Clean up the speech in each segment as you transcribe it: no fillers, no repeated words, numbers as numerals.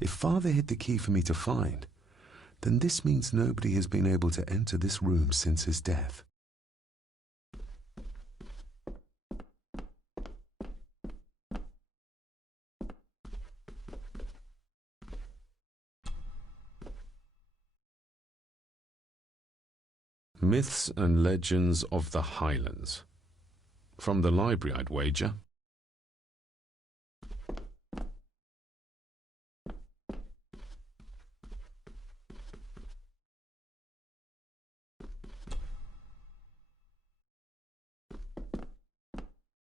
If Father hid the key for me to find, then this means nobody has been able to enter this room since his death. Myths and Legends of the Highlands. From the library, I'd wager.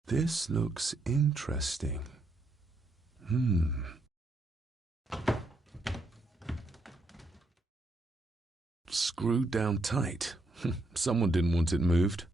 This looks interesting. Screwed down tight. Someone didn't want it moved.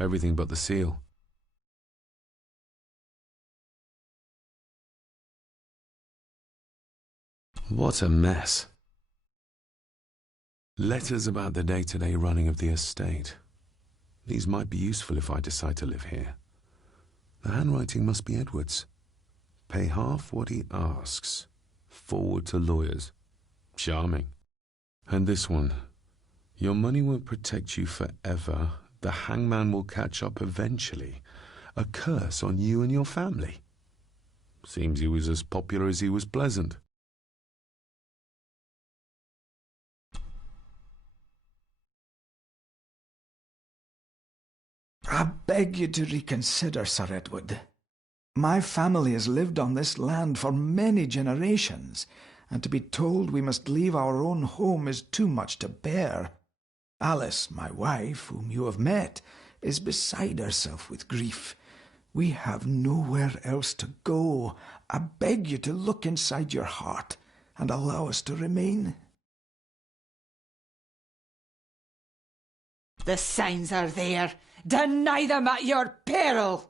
Everything but the seal. What a mess. Letters about the day-to-day running of the estate. These might be useful if I decide to live here. The handwriting must be Edward's. Pay half what he asks. Forward to lawyers. Charming. And this one. Your money won't protect you forever. The hangman will catch up eventually. A curse on you and your family. Seems he was as popular as he was pleasant. I beg you to reconsider, Sir Edward. My family has lived on this land for many generations, and to be told we must leave our own home is too much to bear. Alice, my wife, whom you have met, is beside herself with grief. We have nowhere else to go. I beg you to look inside your heart and allow us to remain. The signs are there. Deny them at your peril.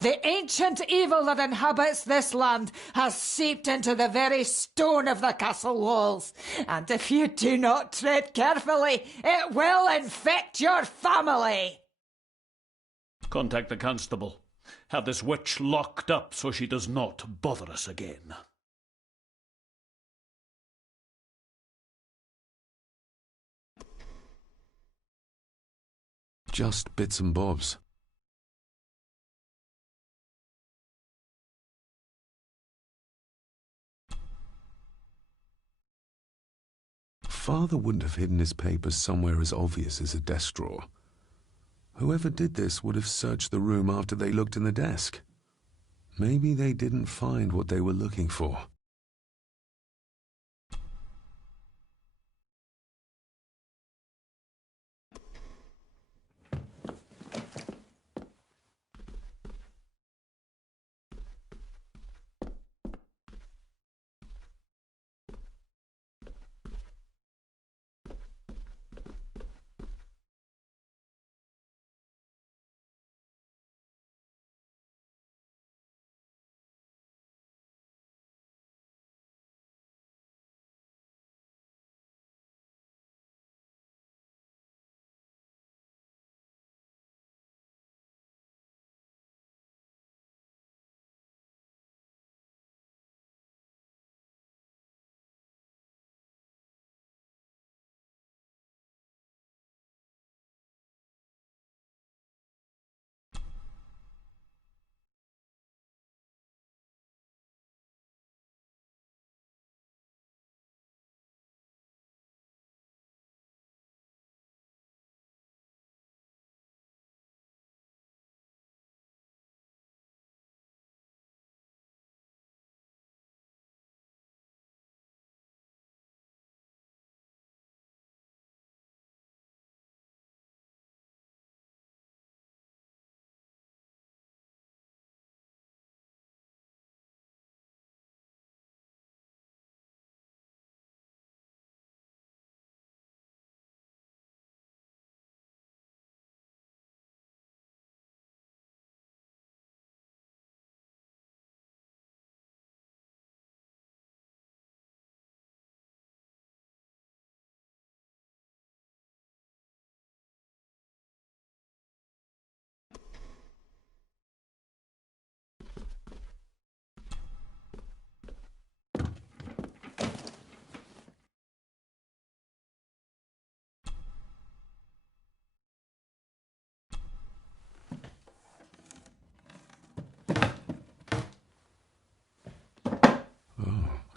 The ancient evil that inhabits this land has seeped into the very stone of the castle walls, and if you do not tread carefully, it will infect your family. Contact the constable. Have this witch locked up so she does not bother us again. Just bits and bobs. Father wouldn't have hidden his papers somewhere as obvious as a desk drawer. Whoever did this would have searched the room after they looked in the desk. Maybe they didn't find what they were looking for.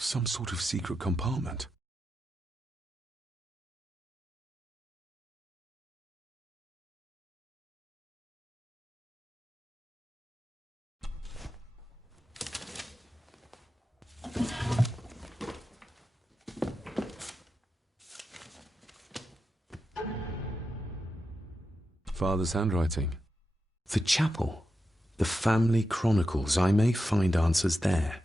Some sort of secret compartment. Father's handwriting. The chapel. The family chronicles. I may find answers there.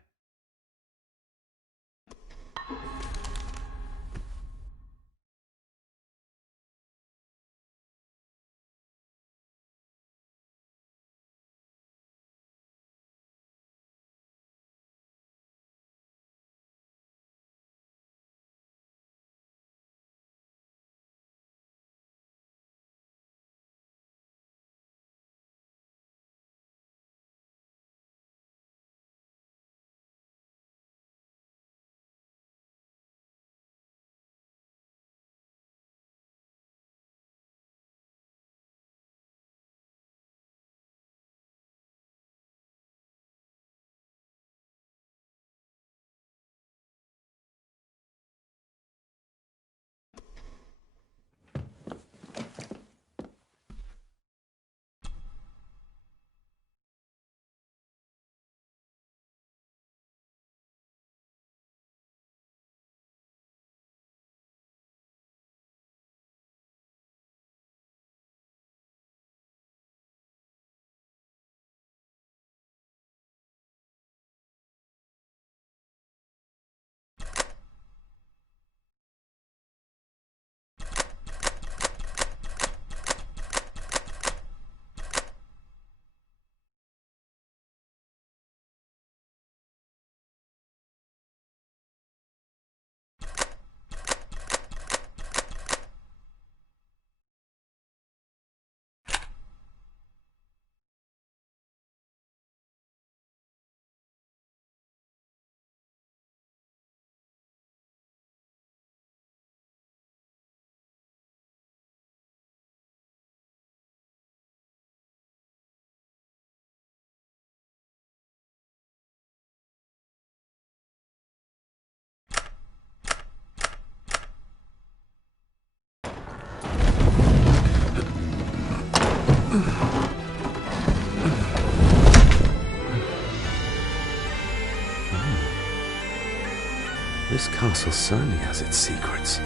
This castle certainly has its secrets.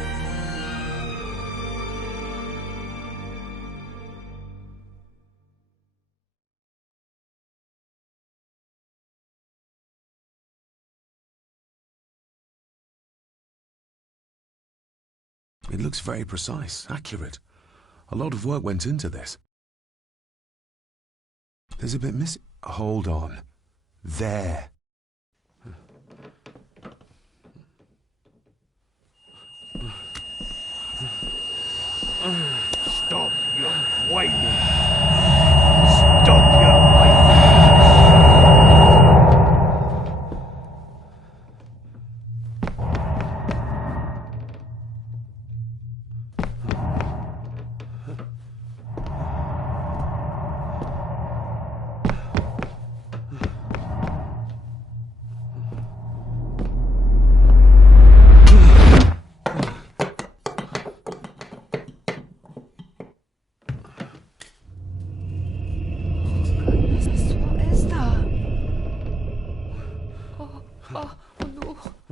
It looks very precise, accurate. A lot of work went into this. There's a bit missing. Hold on. There. Stop your whining! Stop your whining!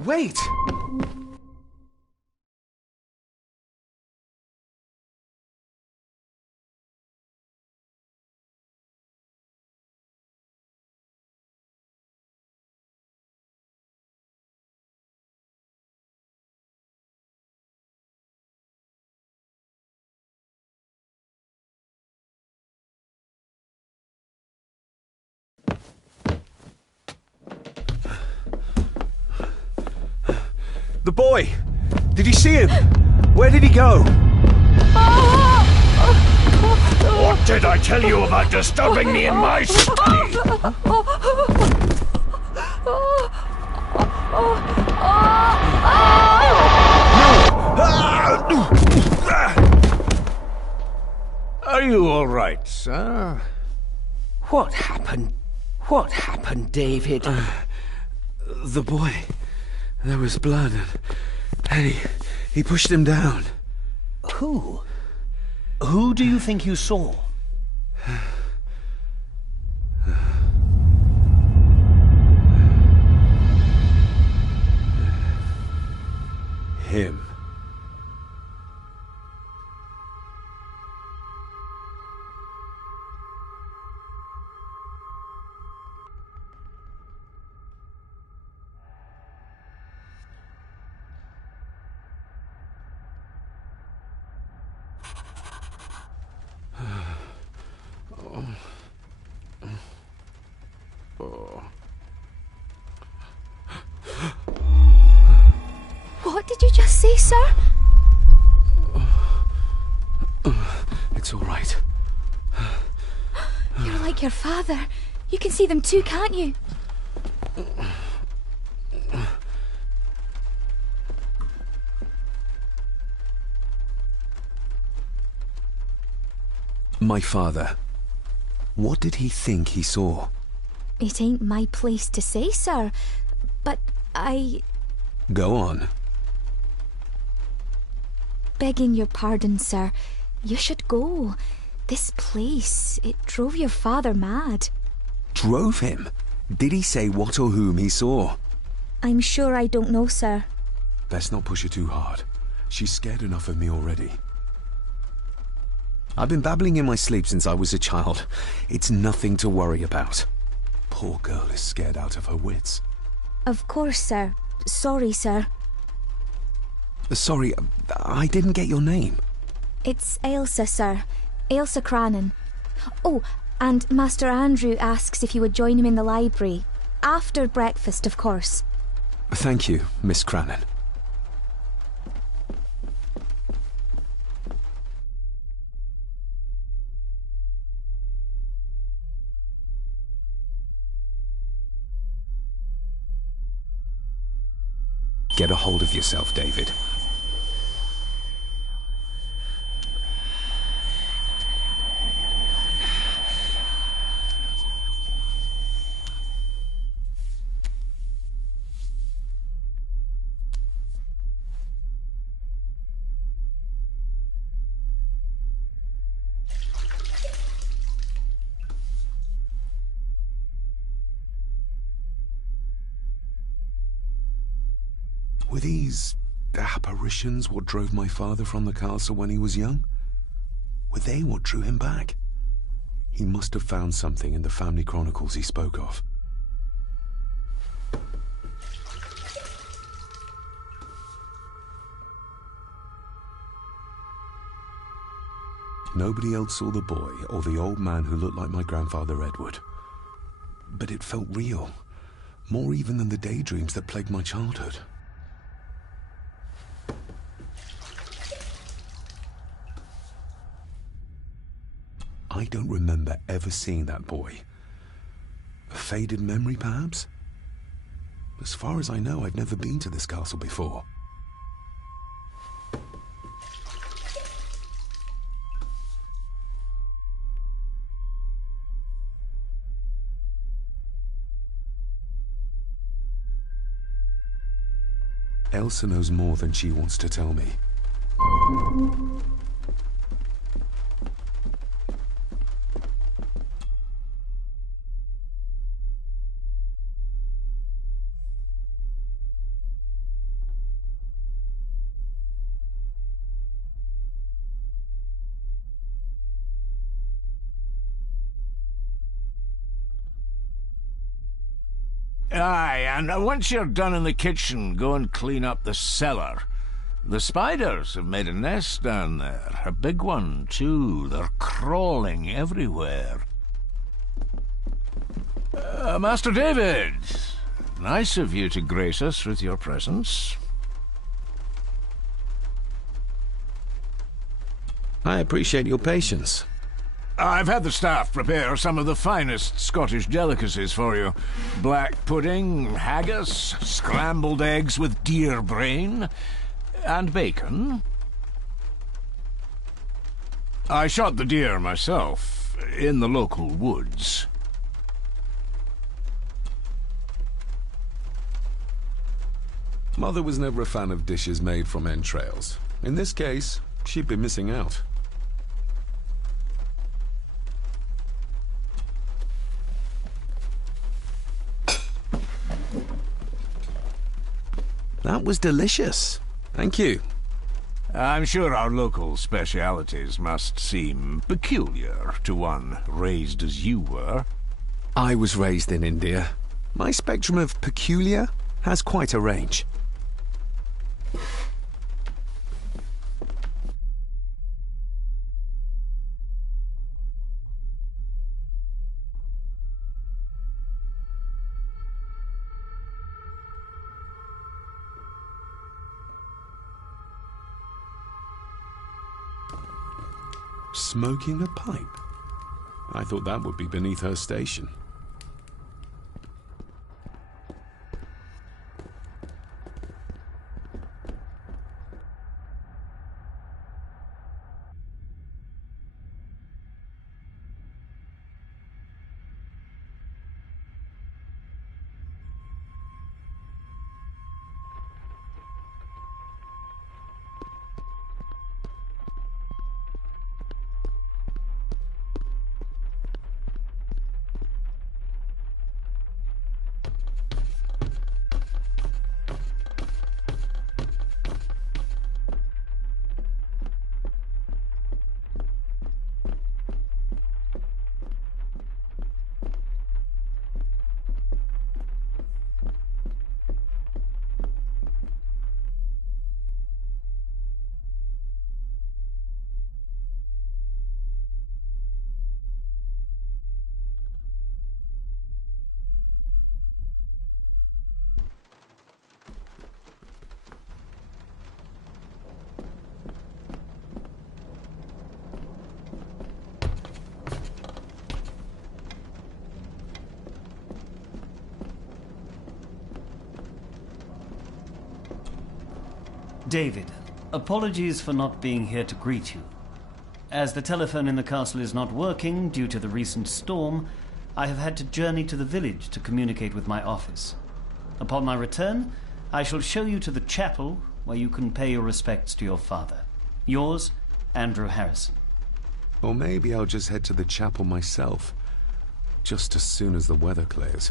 Wait! The boy! Did you see him? Where did he go? What did I tell you about disturbing me in my study? Are you all right, sir? What happened? What happened, David? The boy. There was blood, and he pushed him down. Who? Who do you think you saw? Him. What did you just say, sir? It's all right. You're like your father. You can see them too, can't you? My father. What did he think he saw? It ain't my place to say, sir. But Go on. Begging your pardon, sir. You should go. This place, it drove your father mad. Drove him? Did he say what or whom he saw? I'm sure I don't know, sir. Let's not push her too hard. She's scared enough of me already. I've been babbling in my sleep since I was a child. It's nothing to worry about. Poor girl is scared out of her wits. Of course, sir. Sorry, sir. Sorry, I didn't get your name. It's Ailsa, sir. Ailsa Crannan. Oh, and Master Andrew asks if you would join him in the library. After breakfast, of course. Thank you, Miss Crannan. Get a hold of yourself, David. Were these apparitions what drove my father from the castle when he was young? Were they what drew him back? He must have found something in the family chronicles he spoke of. Nobody else saw the boy or the old man who looked like my grandfather Edward. But it felt real, more even than the daydreams that plagued my childhood. I don't remember ever seeing that boy. A faded memory, perhaps? As far as I know, I've never been to this castle before. Ailsa knows more than she wants to tell me. Aye, and once you're done in the kitchen, go and clean up the cellar. The spiders have made a nest down there. A big one, too. They're crawling everywhere. Master David, nice of you to grace us with your presence. I appreciate your patience. I've had the staff prepare some of the finest Scottish delicacies for you. Black pudding, haggis, scrambled eggs with deer brain, and bacon. I shot the deer myself, in the local woods. Mother was never a fan of dishes made from entrails. In this case, she'd be missing out. That was delicious. Thank you. I'm sure our local specialities must seem peculiar to one raised as you were. I was raised in India. My spectrum of peculiar has quite a range. Smoking a pipe? I thought that would be beneath her station. David, apologies for not being here to greet you. As the telephone in the castle is not working due to the recent storm, I have had to journey to the village to communicate with my office. Upon my return, I shall show you to the chapel where you can pay your respects to your father. Yours, Andrew Harrison. Or maybe I'll just head to the chapel myself, just as soon as the weather clears.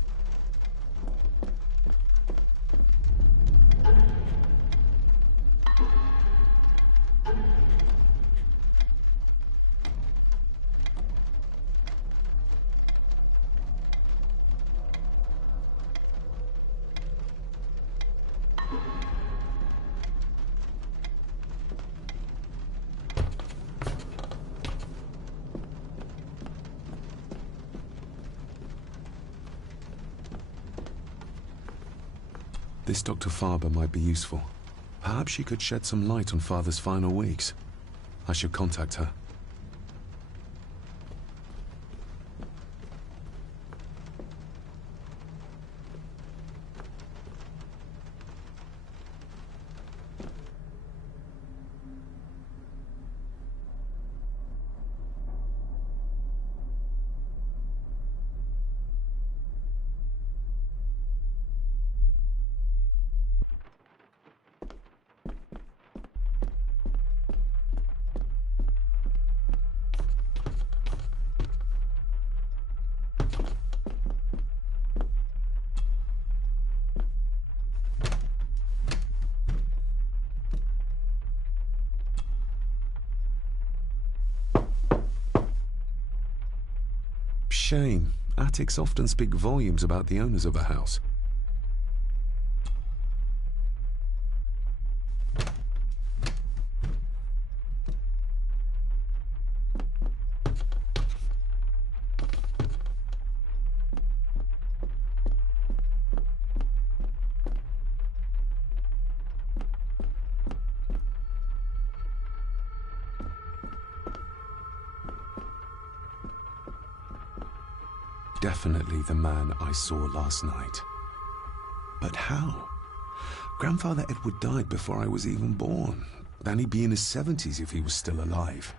This Dr. Farber might be useful. Perhaps she could shed some light on Father's final weeks. I should contact her. Shame. Attics often speak volumes about the owners of a house. Definitely the man I saw last night. But how? Grandfather Edward died before I was even born. Then he'd be in his 70s if he was still alive.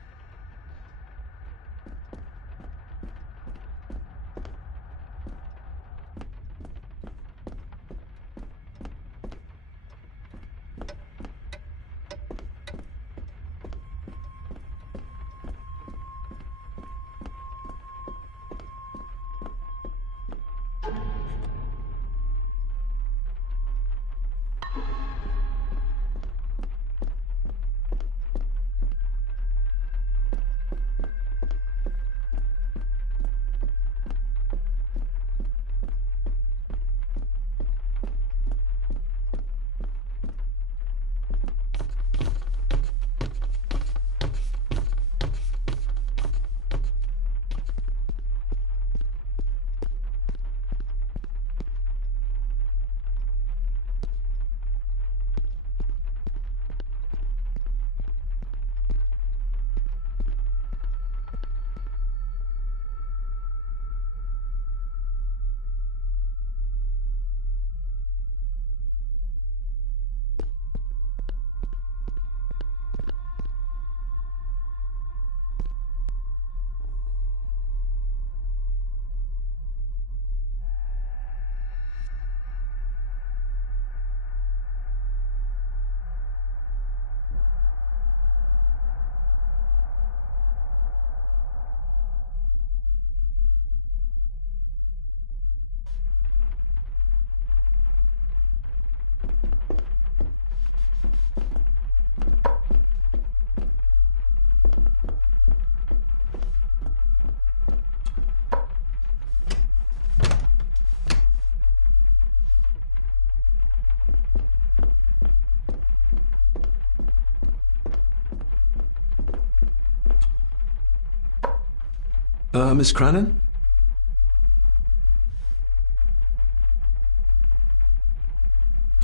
Miss Crannan?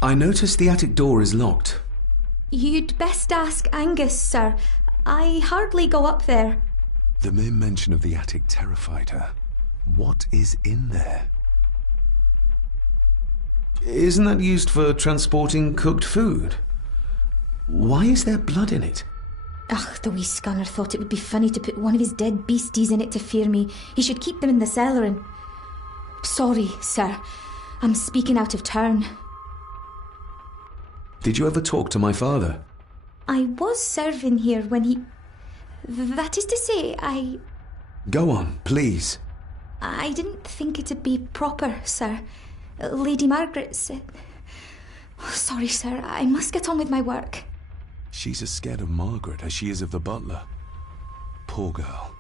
I noticed the attic door is locked. You'd best ask Angus, sir. I hardly go up there. The mere mention of the attic terrified her. What is in there? Isn't that used for transporting cooked food? Why is there blood in it? Ugh, the wee scunner thought it would be funny to put one of his dead beasties in it to fear me. He should keep them in the cellar and... Sorry, sir. I'm speaking out of turn. Did you ever talk to my father? I was serving here when he... That is to say, Go on, please. I didn't think it'd be proper, sir. Lady Margaret said... Oh, sorry, sir. I must get on with my work. She's as scared of Margaret as she is of the butler. Poor girl.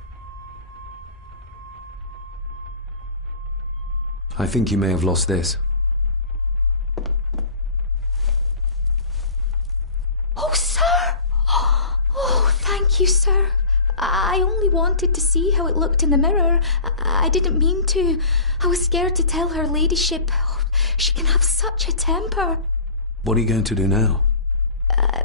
I think you may have lost this. Oh, sir! Oh, thank you, sir. I only wanted to see how it looked in the mirror. I didn't mean to. I was scared to tell her ladyship. Oh, she can have such a temper. What are you going to do now?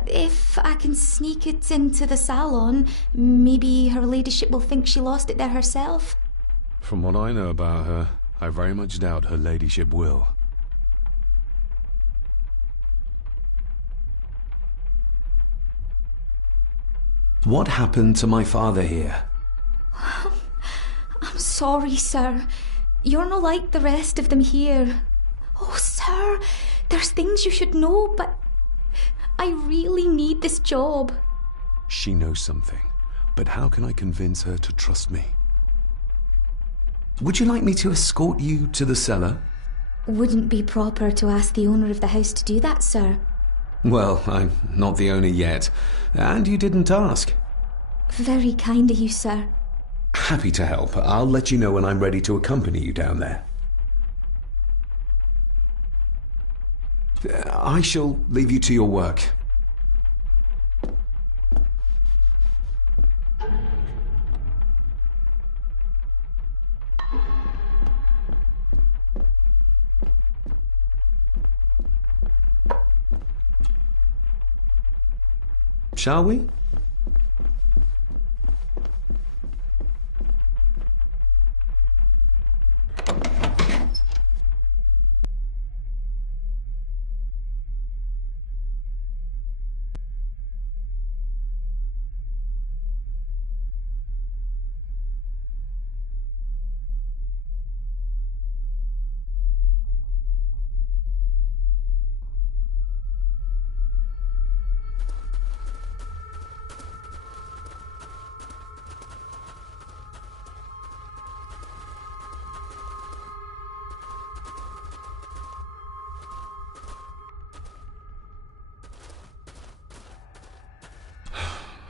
If I can sneak it into the salon, maybe her ladyship will think she lost it there herself. From what I know about her, I very much doubt her ladyship will. What happened to my father here? I'm sorry, sir. You're not like the rest of them here. Oh, sir, there's things you should know, but I really need this job. She knows something, but how can I convince her to trust me? Would you like me to escort you to the cellar? Wouldn't be proper to ask the owner of the house to do that, sir. Well, I'm not the owner yet, and you didn't ask. Very kind of you, sir. Happy to help. I'll let you know when I'm ready to accompany you down there. I shall leave you to your work. Shall we?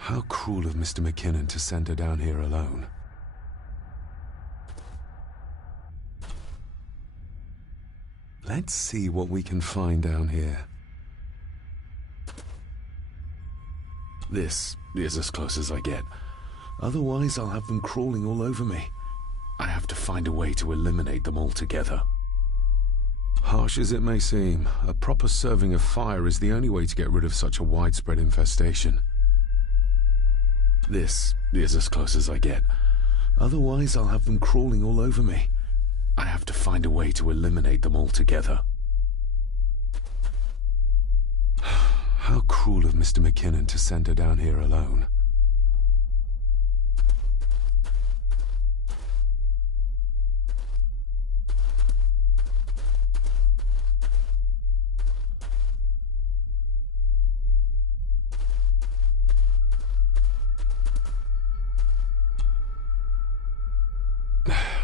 How cruel of Mr. McKinnon to send her down here alone. Let's see what we can find down here. This is as close as I get. Otherwise, I'll have them crawling all over me. I have to find a way to eliminate them altogether. Harsh as it may seem, a proper serving of fire is the only way to get rid of such a widespread infestation. This is as close as I get. Otherwise, I'll have them crawling all over me. I have to find a way to eliminate them altogether. How cruel of Mr. McKinnon to send her down here alone.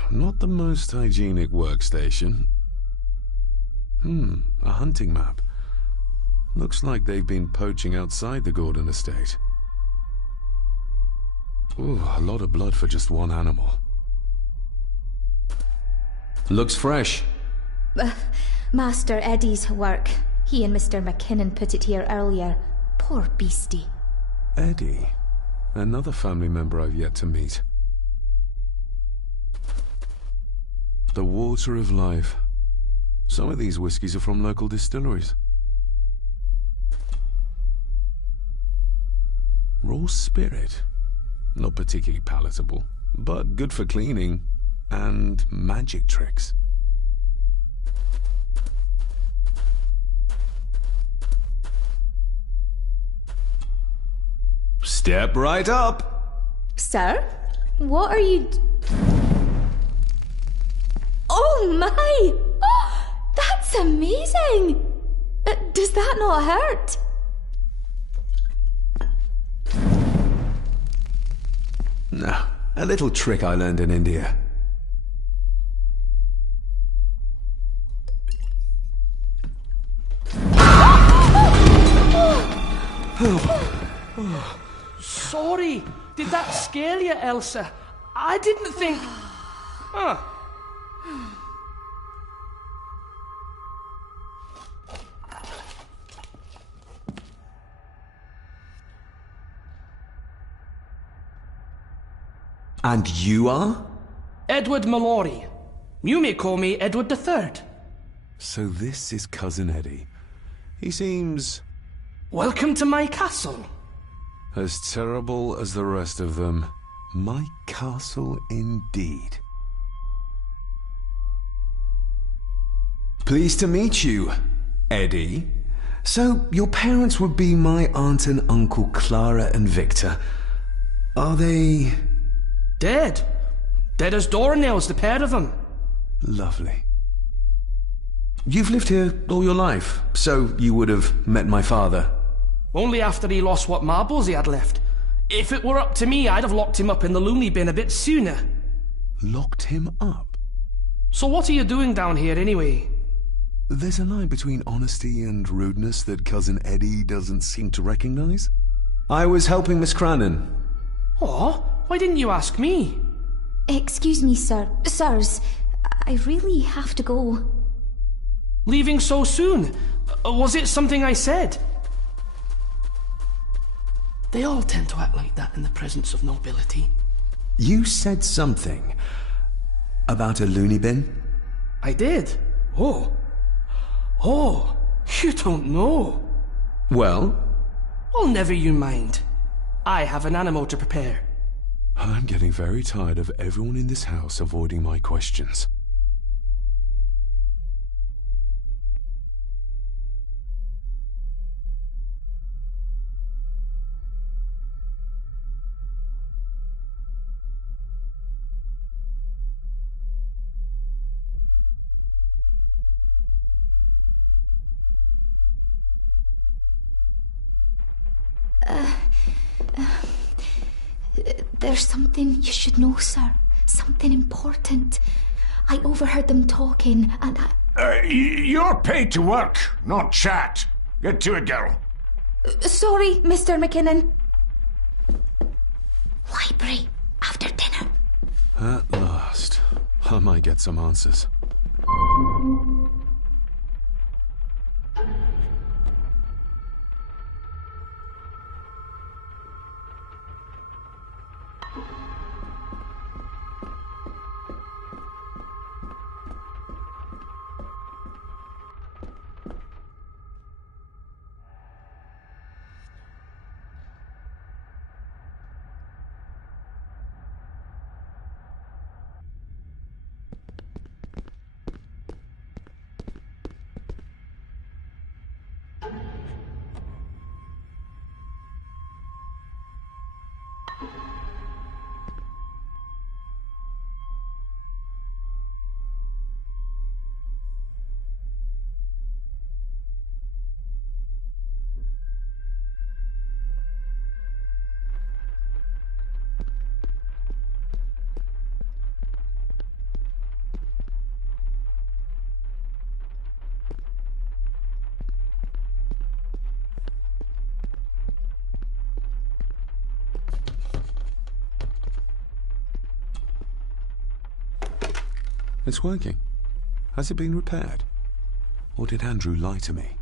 Not the most hygienic workstation. A hunting map. Looks like they've been poaching outside the Gordon estate. Ooh, a lot of blood for just one animal. Looks fresh. Master Eddie's work. He and Mr. McKinnon put it here earlier. Poor beastie. Eddie? Another family member I've yet to meet. The water of life. Some of these whiskies are from local distilleries. Raw spirit. Not particularly palatable, but good for cleaning and magic tricks. Step right up. Sir? What are you... Oh my! Oh, that's amazing! Does that not hurt? No, a little trick I learned in India. Sorry, did that scare you, Elsa? I didn't think... Huh. And you are? Edward Mallory. You may call me Edward III. So this is Cousin Eddie. He seems... Welcome to my castle. as terrible as the rest of them. My castle indeed. Pleased to meet you, Eddie. So, your parents would be my aunt and uncle Clara and Victor. Are they... Dead. Dead as doornails, the pair of them. Lovely. You've lived here all your life, so you would have met my father. Only after he lost what marbles he had left. If it were up to me, I'd have locked him up in the loony bin a bit sooner. Locked him up? So what are you doing down here anyway? There's a line between honesty and rudeness that Cousin Eddie doesn't seem to recognize. I was helping Miss Crannan. Oh, why didn't you ask me? Excuse me, sirs. I really have to go. Leaving so soon? Was it something I said? They all tend to act like that in the presence of nobility. You said something about a loony bin? I did. Oh, you don't know. Well? Oh, never you mind. I have an animal to prepare. I'm getting very tired of everyone in this house avoiding my questions. There's something you should know, sir. Something important. I overheard them talking, and You're paid to work, not chat. Get to it, girl. Sorry, Mr. McKinnon. Library, after dinner. At last. I might get some answers. It's working. Has it been repaired? Or did Andrew lie to me?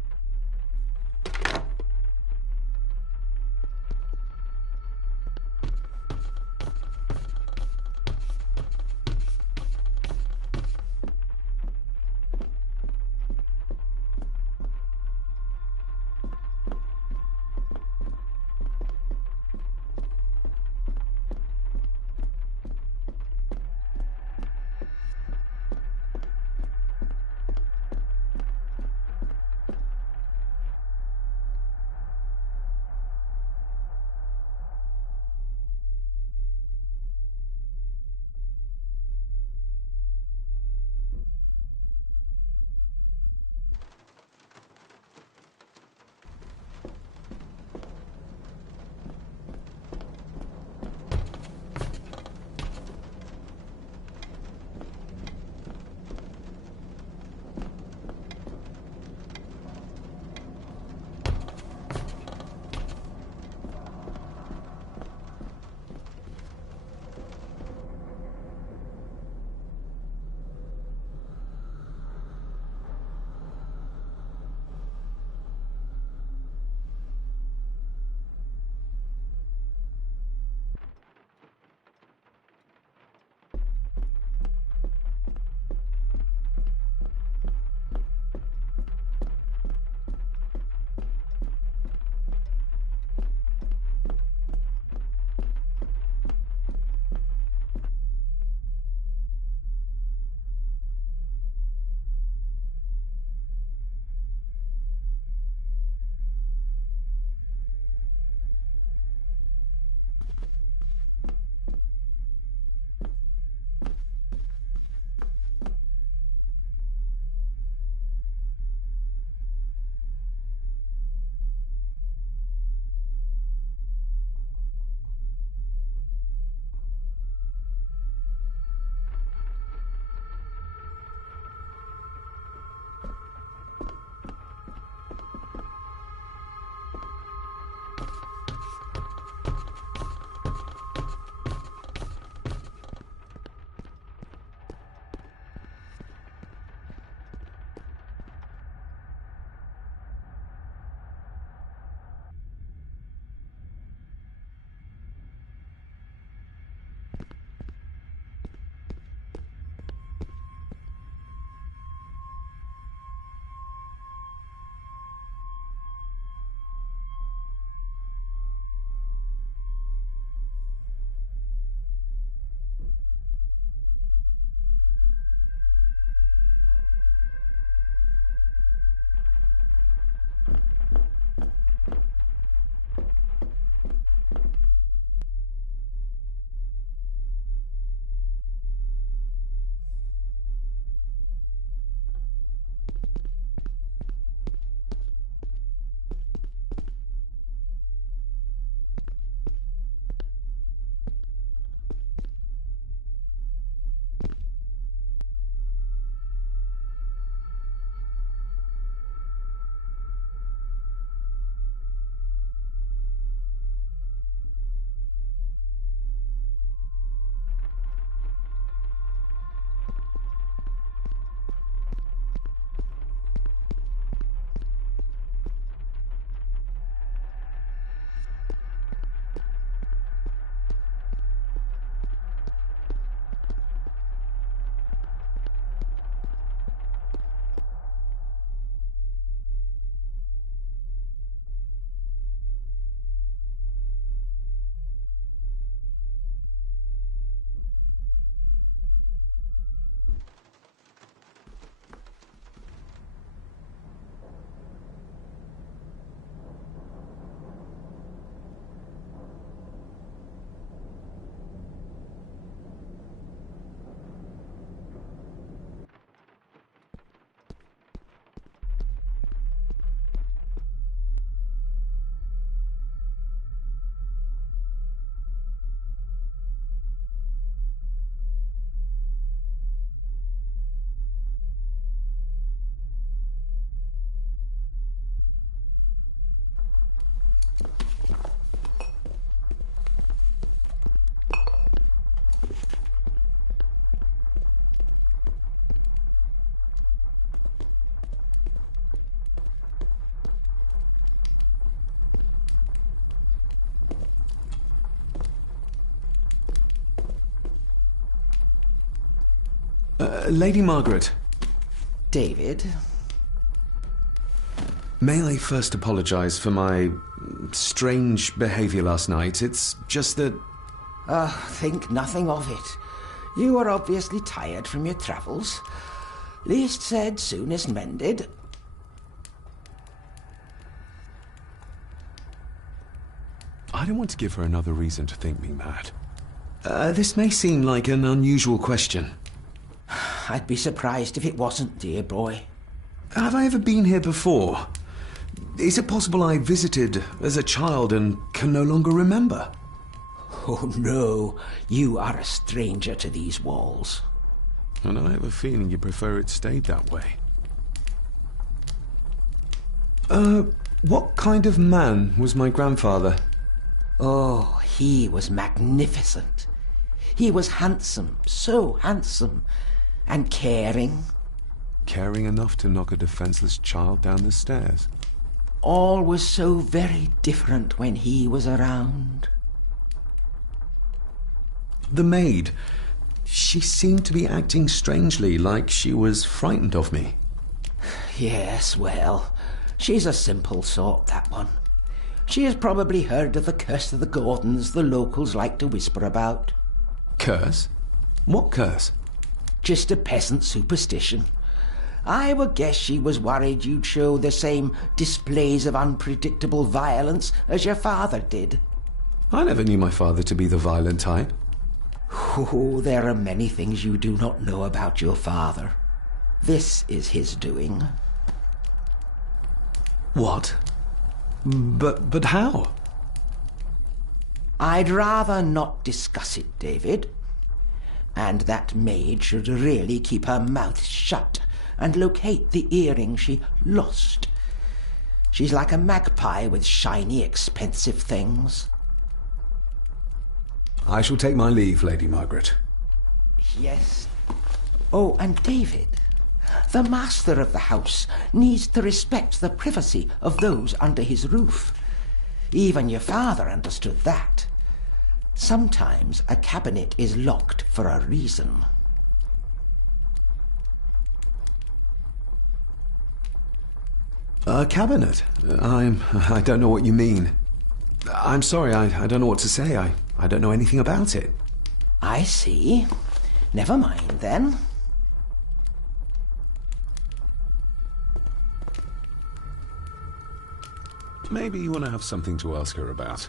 Lady Margaret. David? May I first apologize for my strange behavior last night? It's just that... Think nothing of it. You were obviously tired from your travels. Least said, soonest mended. I don't want to give her another reason to think me mad. This may seem like an unusual question. I'd be surprised if it wasn't, dear boy. Have I ever been here before? Is it possible I visited as a child and can no longer remember? Oh, no. You are a stranger to these walls. And I have a feeling you prefer it stayed that way. What kind of man was my grandfather? Oh, he was magnificent. He was handsome, so handsome, and caring. Caring enough to knock a defenseless child down the stairs. All was so very different when he was around. The maid. She seemed to be acting strangely, like she was frightened of me. Yes, well, she's a simple sort, that one. She has probably heard of the curse of the Gordons the locals like to whisper about. Curse? What curse? Just a peasant superstition. I would guess she was worried you'd show the same displays of unpredictable violence as your father did. I never knew my father to be the violent type. Oh, there are many things you do not know about your father. This is his doing. What? But how? I'd rather not discuss it, David. And that maid should really keep her mouth shut and locate the earring she lost. She's like a magpie with shiny, expensive things. I shall take my leave, Lady Margaret. Yes. Oh, and David, the master of the house needs to respect the privacy of those under his roof. Even your father understood that. Sometimes a cabinet is locked for a reason. A cabinet? I don't know what you mean. I'm sorry, I don't know what to say. I don't know anything about it. I see. Never mind, then. Maybe you want to have something to ask her about.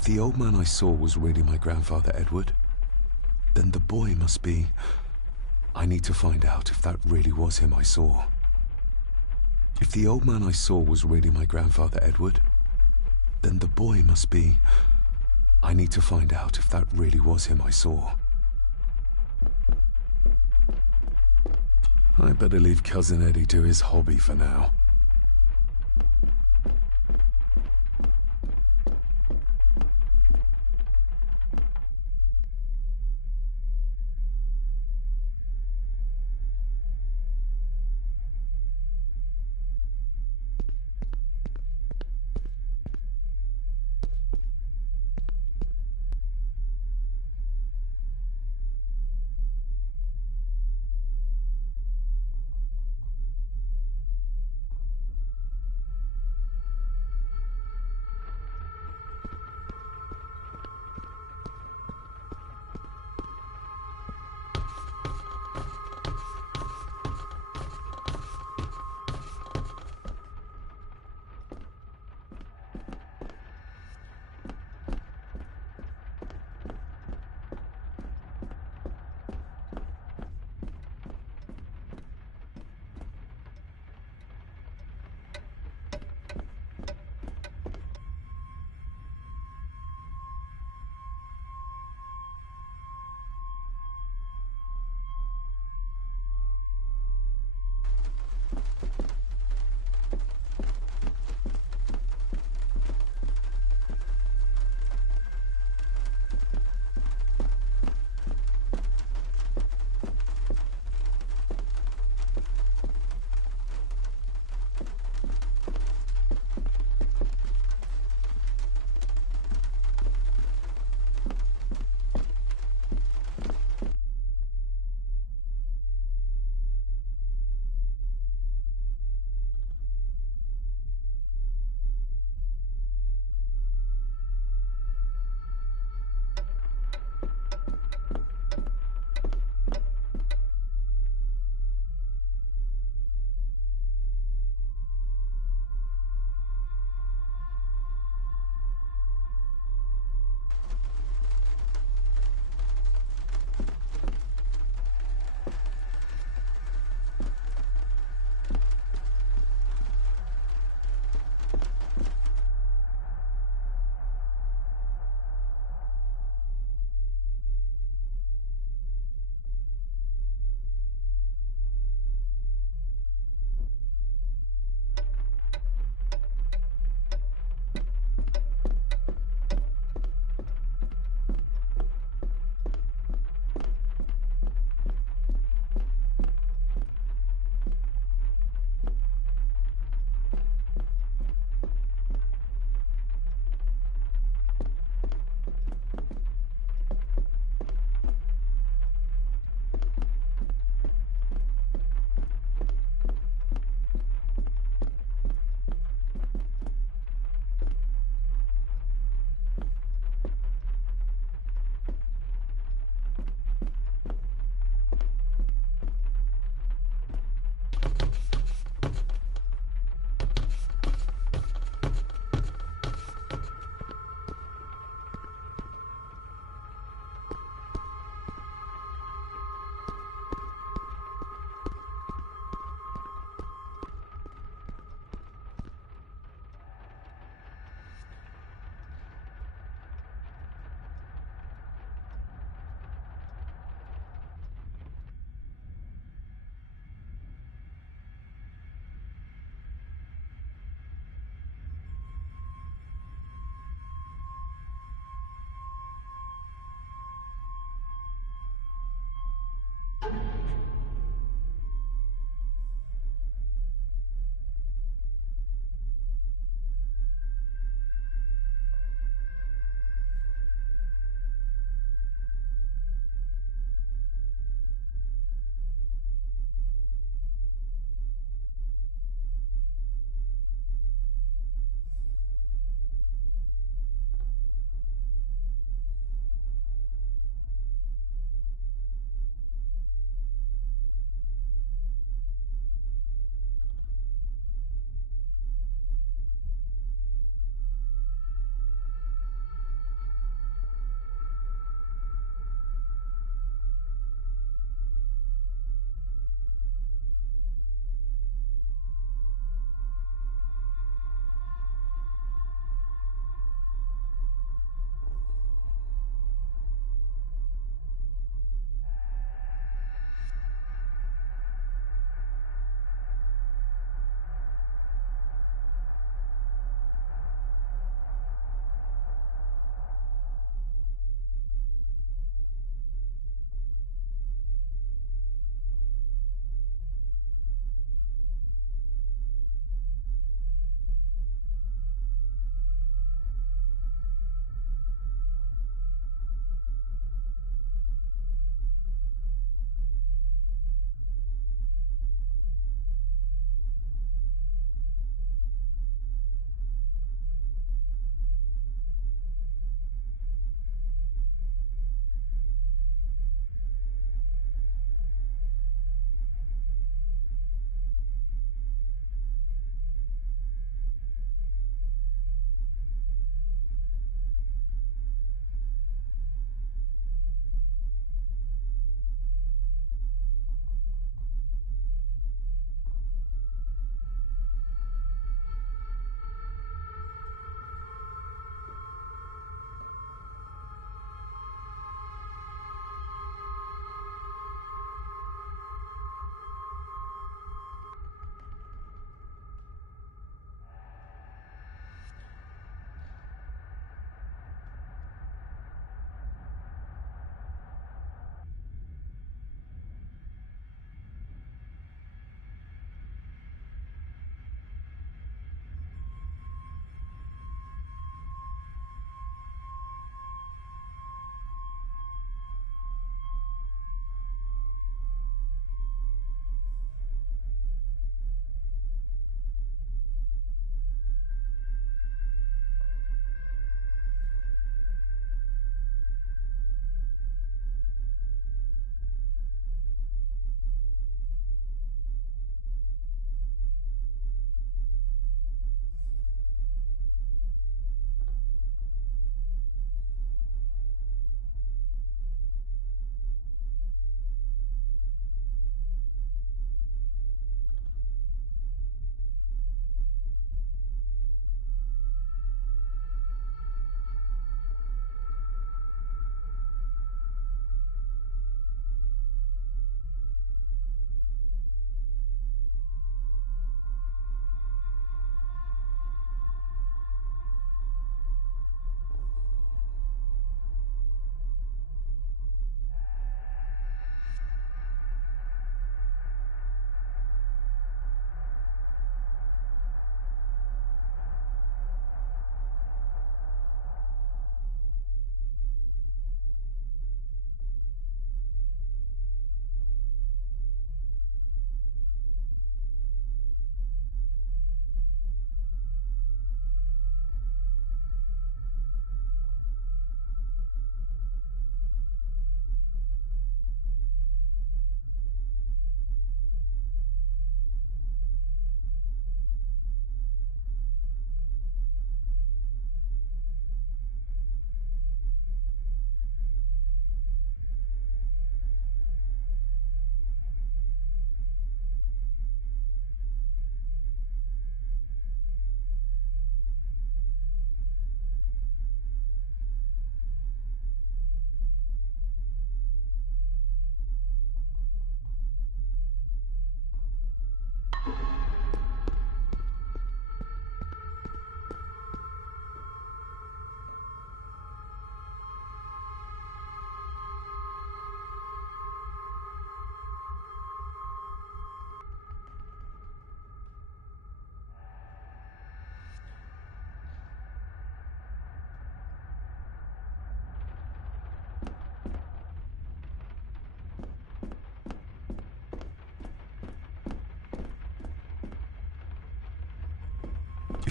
If the old man I saw was really my grandfather Edward, then the boy must be... I need to find out if that really was him I saw. If the old man I saw was really my grandfather Edward, then the boy must be... I need to find out if that really was him I saw. I better leave Cousin Eddie to his hobby for now.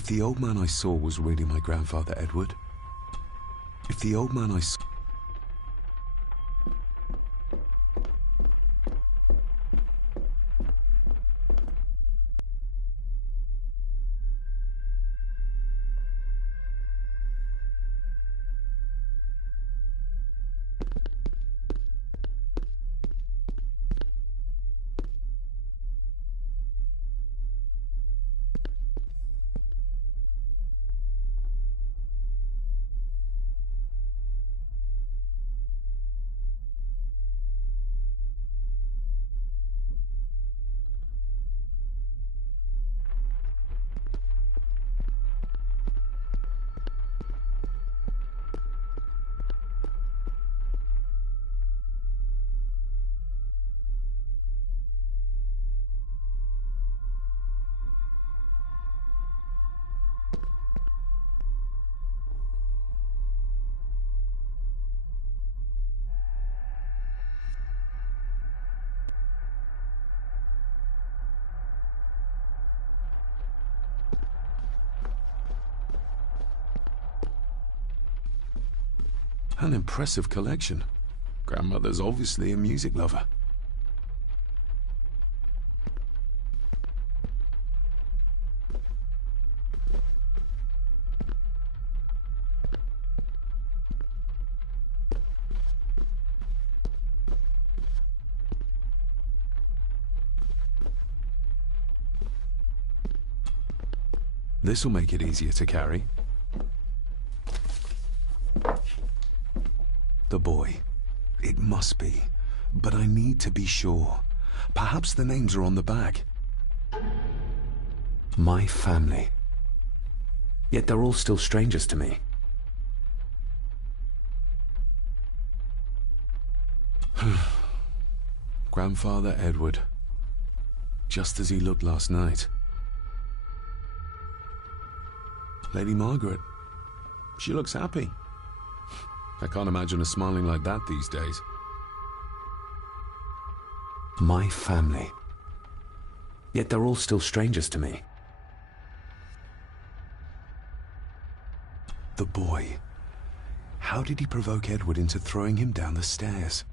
the old man I saw was really my grandfather Edward, if the old man I saw... An impressive collection. Grandmother's obviously a music lover. This'll make it easier to carry. The boy. It must be. But I need to be sure. Perhaps the names are on the bag. My family. Yet they're all still strangers to me. Grandfather Edward. Just as he looked last night. Lady Margaret. She looks happy. I can't imagine her smiling like that these days. My family. Yet they're all still strangers to me. The boy. How did he provoke Edward into throwing him down the stairs?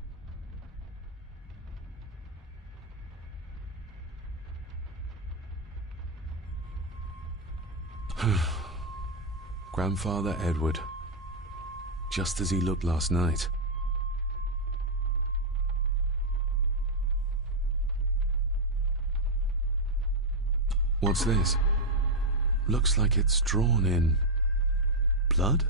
Grandfather Edward. Just as he looked last night. What's this? Looks like it's drawn in blood?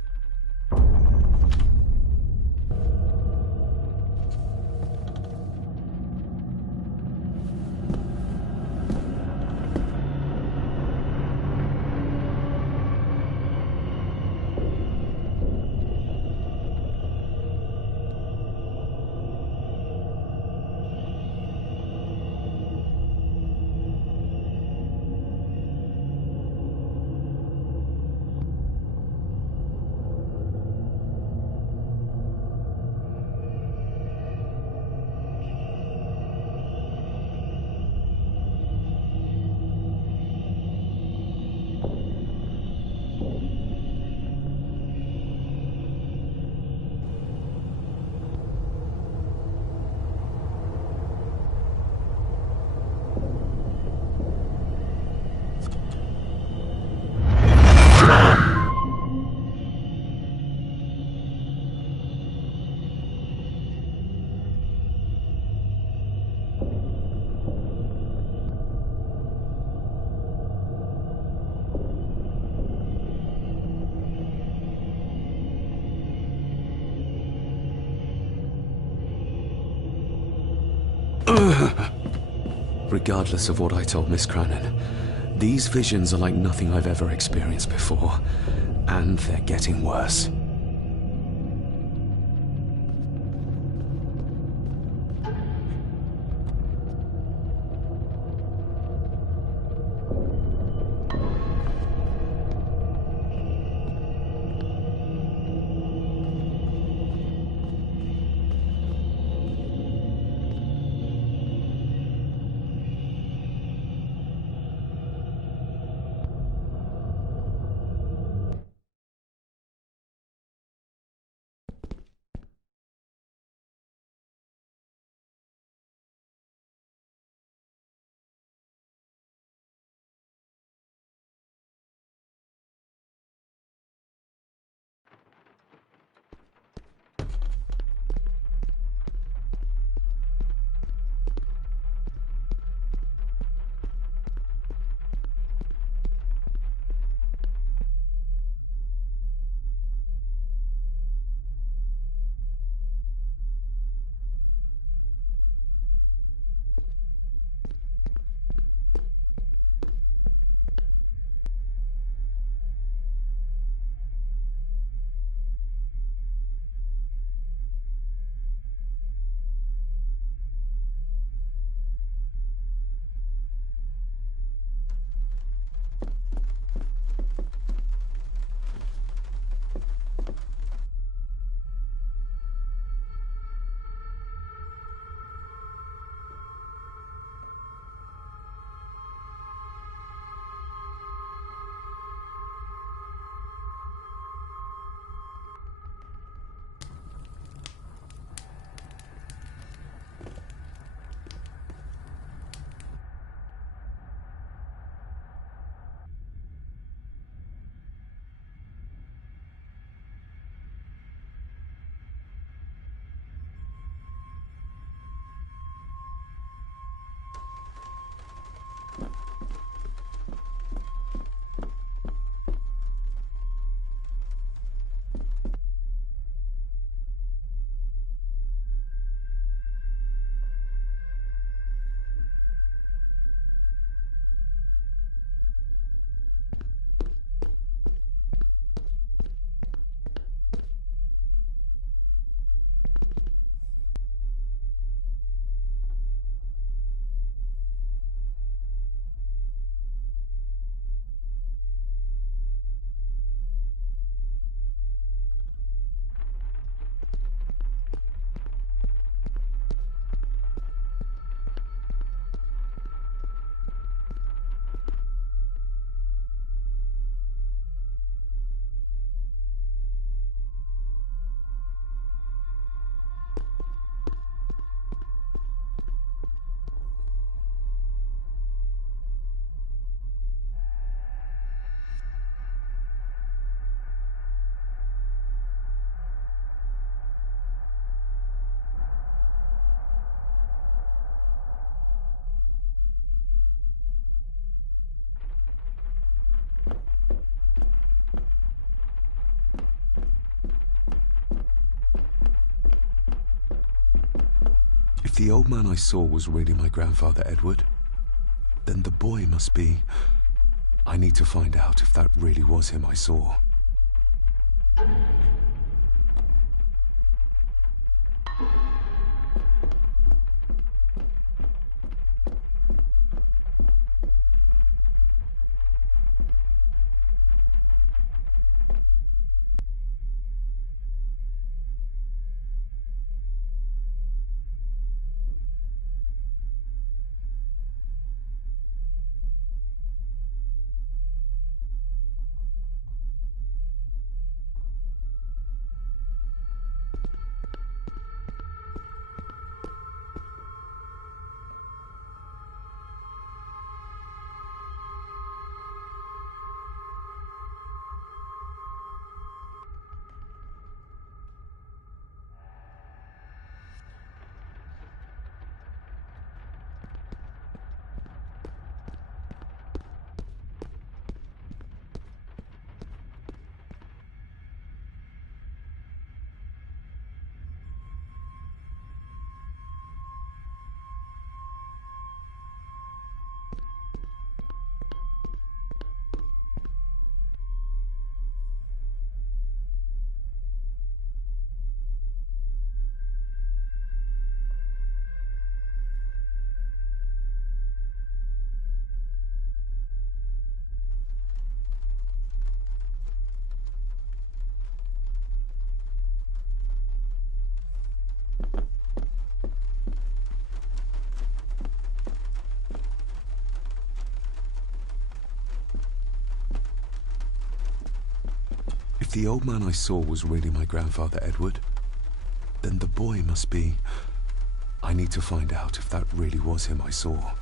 Regardless of what I told Miss Cranon, these visions are like nothing I've ever experienced before, and they're getting worse. the old man I saw was really my grandfather Edward, then the boy must be... I need to find out if that really was him I saw. If the old man I saw was really my grandfather Edward, then the boy must be... I need to find out if that really was him I saw.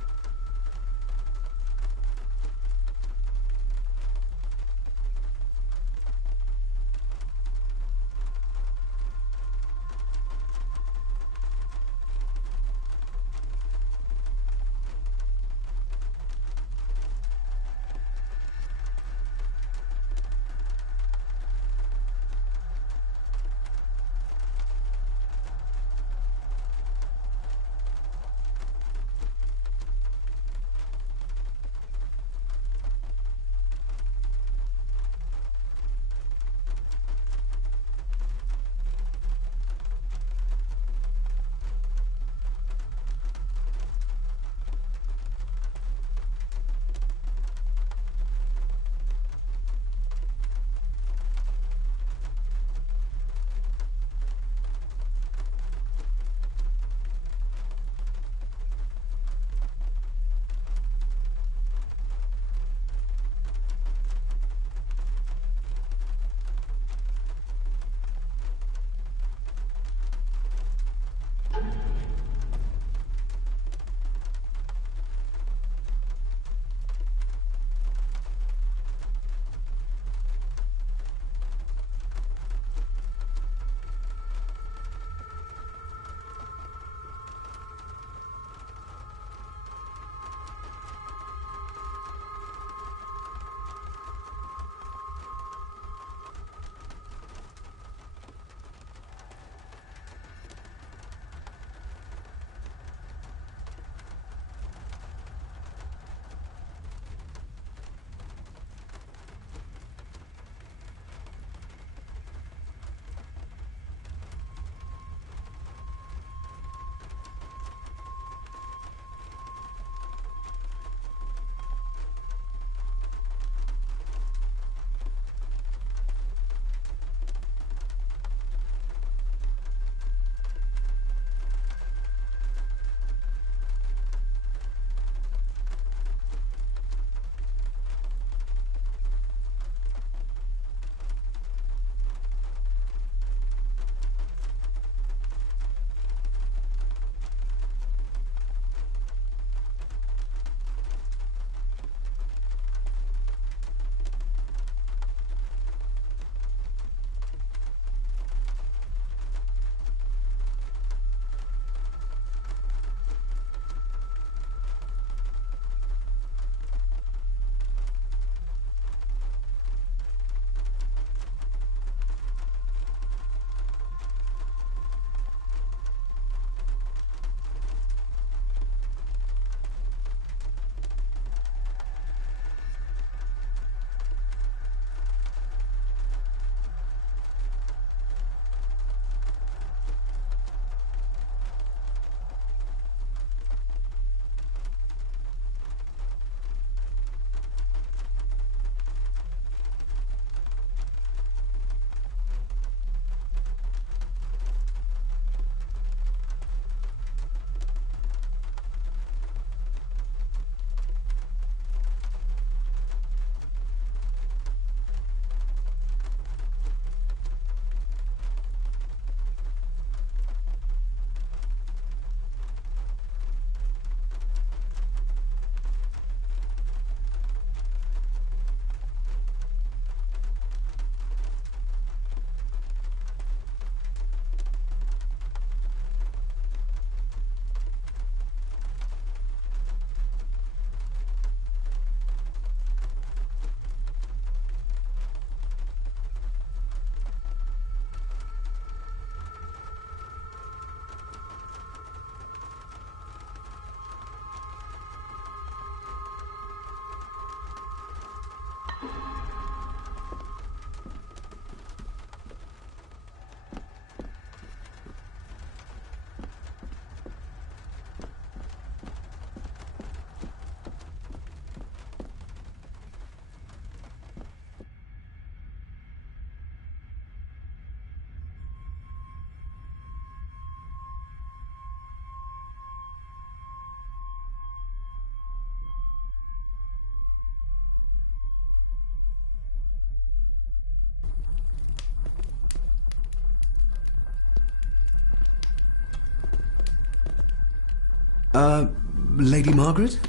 Lady Margaret?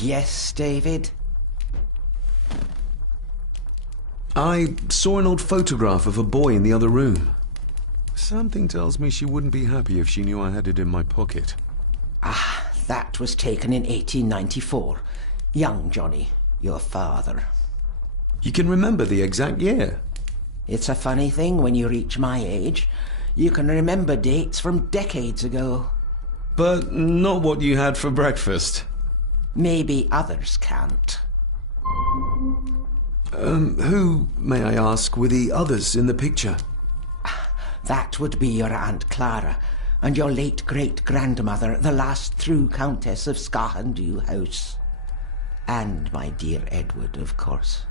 Yes, David? I saw an old photograph of a boy in the other room. Something tells me she wouldn't be happy if she knew I had it in my pocket. Ah, that was taken in 1894. Young Johnny, your father. You can remember the exact year? It's a funny thing when you reach my age. You can remember dates from decades ago. But not what you had for breakfast. Maybe others can't. Who, may I ask, were the others in the picture? That would be your Aunt Clara and your late great-grandmother, the last true Countess of Scahandew House. And my dear Edward, of course.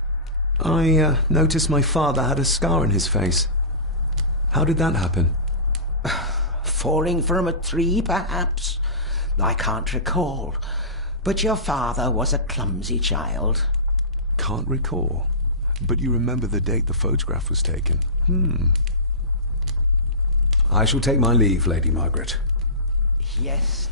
I noticed my father had a scar on his face. How did that happen? Falling from a tree, perhaps? I can't recall. But your father was a clumsy child. Can't recall. But you remember the date the photograph was taken? I shall take my leave, Lady Margaret. Yes.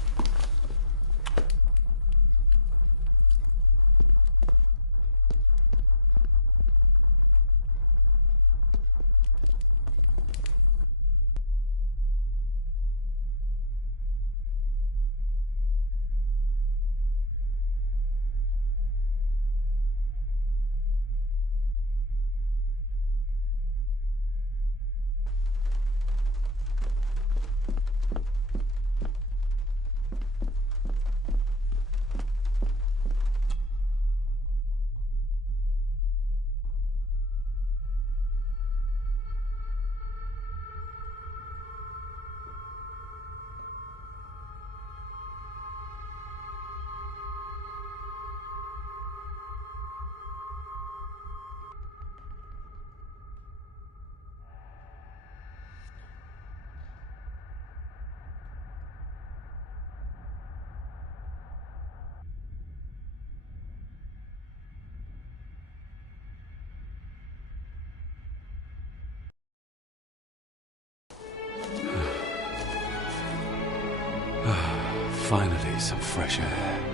Finally, some fresh air.